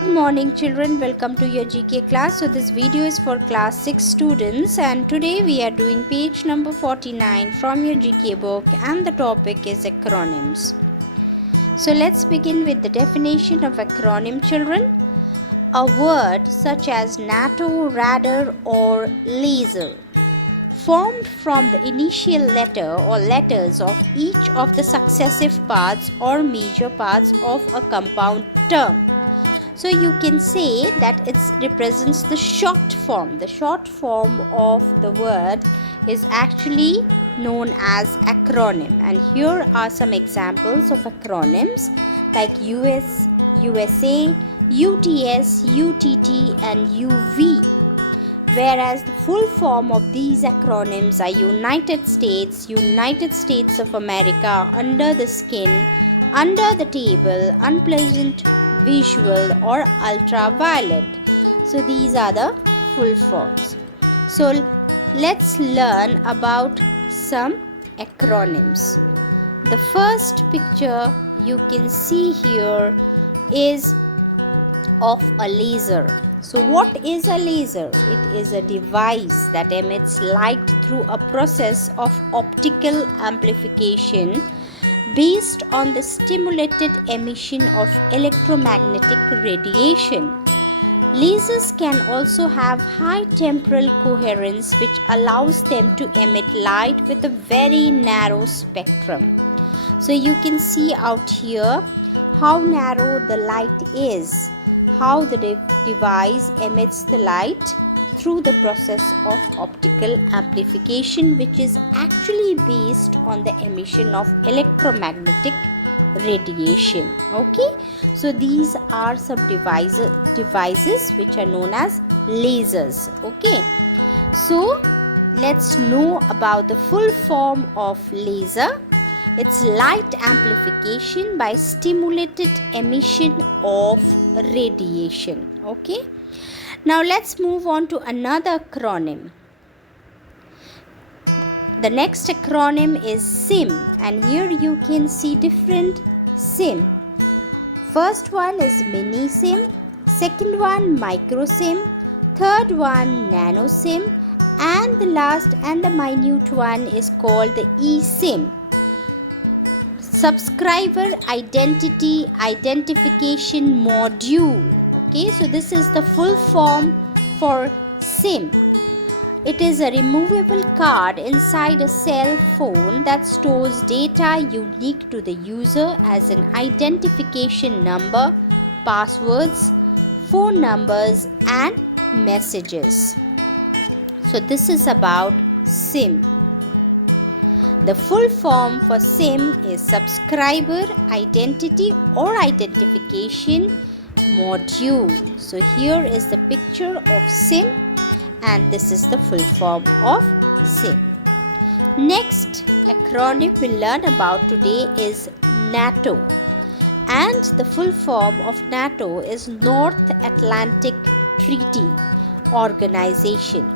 Good morning children, welcome to your GK class. So this video is for class 6 students and today we are doing page number 49 from your GK book and the topic is acronyms. So let's begin with the definition of acronym children. A word such as NATO, radar or laser formed from the initial letter or letters of each of the successive parts or major parts of a compound term. So you can say that it represents the short form. The short form of the word is actually known as acronym. And here are some examples of acronyms like US, USA, UTS, UTT and UV. Whereas the full form of these acronyms are United States, United States of America, under the skin, under the table, unpleasant visual or ultraviolet. So these are the full forms. So let's learn about some acronyms. The first picture you can see here is of a laser. So what is a laser? It is a device that emits light through a process of optical amplification based on the stimulated emission of electromagnetic radiation. Lasers can also have high temporal coherence, which allows them to emit light with a very narrow spectrum. So you can see out here how narrow the light is, how the device emits the light through the process of optical amplification, which is actually based on the emission of electromagnetic radiation. Okay, so these are some devices which are known as lasers. Okay, so let's know about the full form of laser. It's light amplification by stimulated emission of radiation. Okay, now let's move on to another acronym. The next acronym is SIM, and here you can see different SIM. First one is mini SIM, second one micro SIM, third one nano SIM, and the last and the minute one is called the eSIM. Subscriber identity identification module. Okay, so this is the full form for SIM. It is a removable card inside a cell phone that stores data unique to the user as an identification number, passwords, phone numbers and messages. So this is about SIM. The full form for SIM is subscriber identity or identification module. So here is the picture of SIM and this is the full form of SIM. Next acronym we'll learn about today is NATO, and the full form of NATO is North Atlantic Treaty Organization.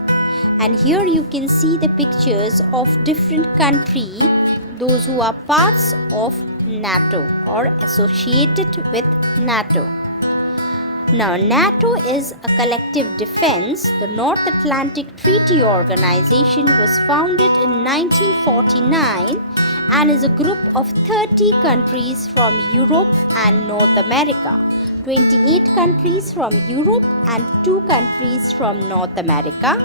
And here you can see the pictures of different countries, those who are parts of NATO or associated with NATO. Now, NATO is a collective defense. The North Atlantic Treaty Organization was founded in 1949 and is a group of 30 countries from Europe and North America, 28 countries from Europe and 2 countries from North America,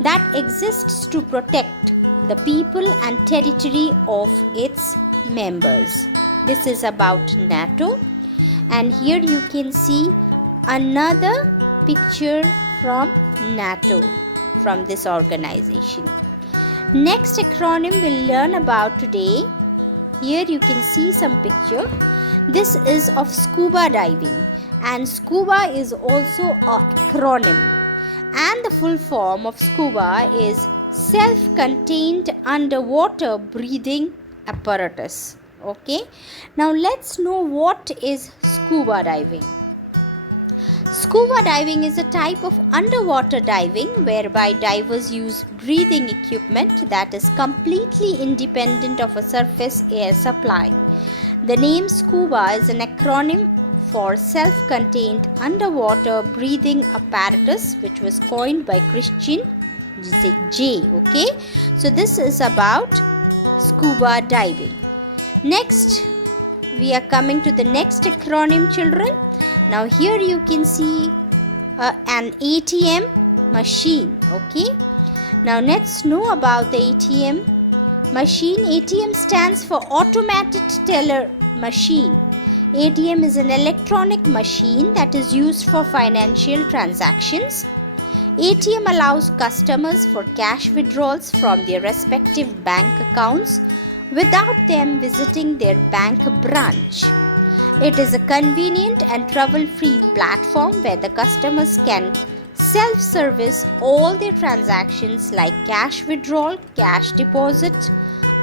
that exists to protect the people and territory of its members. This is about NATO, and here you can see another picture from NATO, from this organization. Next acronym we'll learn about today. Here you can see some picture. This is of scuba diving, and scuba is also an acronym. And the full form of scuba is self-contained underwater breathing apparatus. Okay, now let's know what is scuba diving. Scuba diving is a type of underwater diving whereby divers use breathing equipment that is completely independent of a surface air supply. The name scuba is an acronym for self-contained underwater breathing apparatus, which was coined by Christian J. Okay, so this is about scuba diving. Next, we are coming to the next acronym, children. Now here you can see an ATM machine. Okay, now let's know about the ATM machine. ATM stands for automated teller machine. ATM is an electronic machine that is used for financial transactions. ATM allows customers for cash withdrawals from their respective bank accounts without them visiting their bank branch. It is a convenient and trouble-free platform where the customers can self-service all their transactions like cash withdrawal, cash deposit,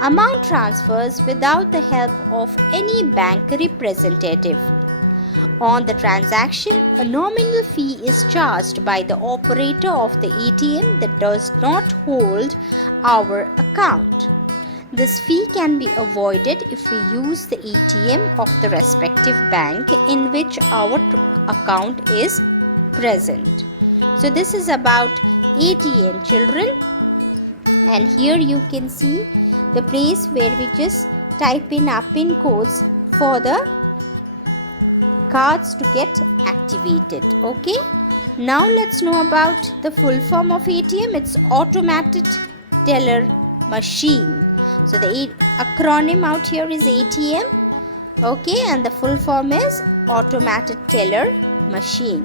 amount transfers without the help of any bank representative. On the transaction, a nominal fee is charged by the operator of the ATM that does not hold our account. This fee can be avoided if we use the ATM of the respective bank in which our account is present. So this is about ATM, children. And here you can see the place where we just type in our PIN codes for the cards to get activated. Okay, now let's know about the full form of ATM. It's automated teller machine. So the acronym out here is ATM. Okay, and the full form is automated teller machine.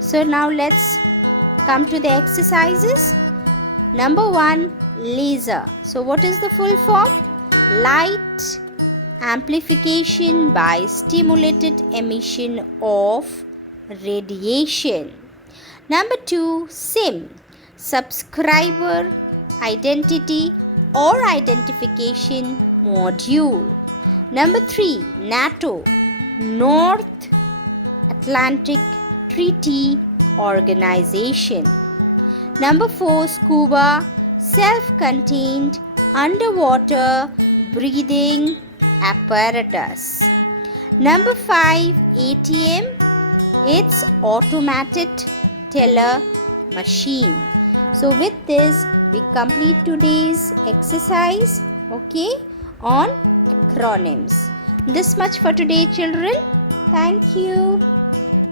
So now let's come to the exercises. Number 1, laser. So what is the full form? Light amplification by stimulated emission of radiation. Number 2, SIM, subscriber identity or identification module. Number 3, NATO, North Atlantic Treaty Organization. Number 4, scuba, self-contained underwater breathing apparatus. Number 5, ATM, it's automated teller machine. So with this we complete today's exercise, okay, on acronyms. This much for today, children. Thank you.